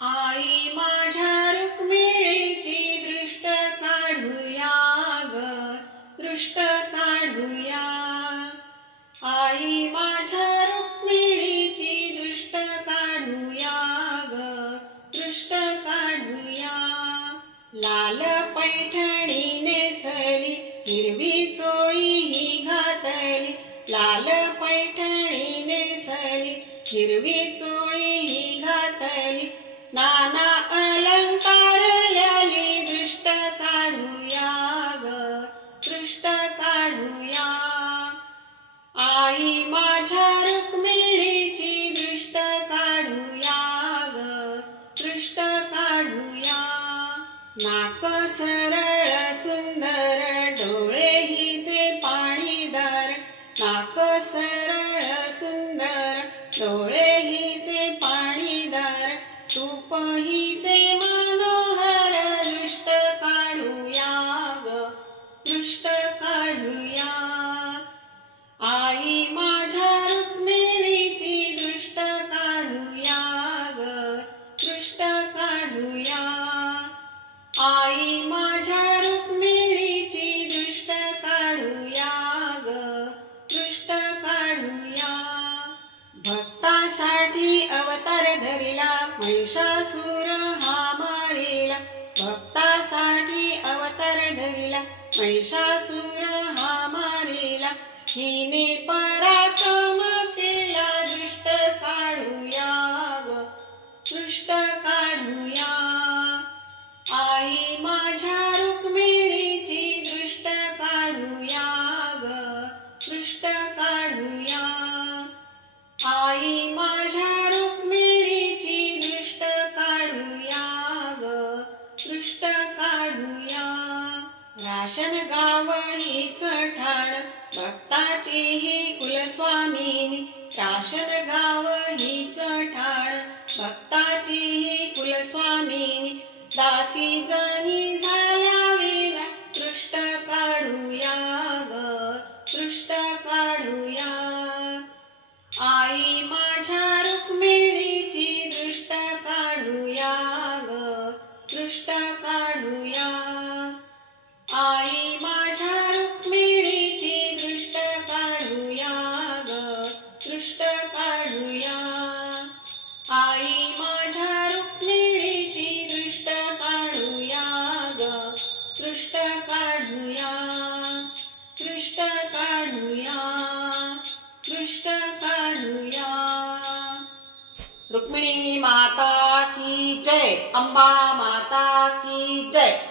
आई माझ्या रुक्मिणीची दृष्ट काढूया ग दृष्ट काढूया. आई माझ्या रुक्मिणीची दृष्ट काढूया ग दृष्ट काढूया. लाल पैठणी नेसली हिरवी चोळी ही घातली. लाल पैठणी नेसली हिरवी चोळी ही घातली. नाना अलंकार ल्याली दृष्ट काढूया ग दृष्ट काढूया. आई माझ्या रुक्मिणीची दृष्ट काढूया ग दृष्ट काढूया. नाक सरळ सुंदर डोळे हिचे पाणीदार. नाक सरळ सुंदर डोळे ही पाणीदार महिषासुर हा मारिला. हिने पराक्रम केला दृष्ट काढूया ग. दृष्ट राशन गाव हीच ठाण भक्ताची ही कुलस्वामिनी राशन गाव हीच ठाण भक्ताची ही कुलस्वामिनी दासी जनी झाल्या वेला दृष्ट काढूया ग दृष्ट काढूया. आई मा काढूया. दृष्ट काढूया. रुक्मिणी माता की जय अंबा माता की जय.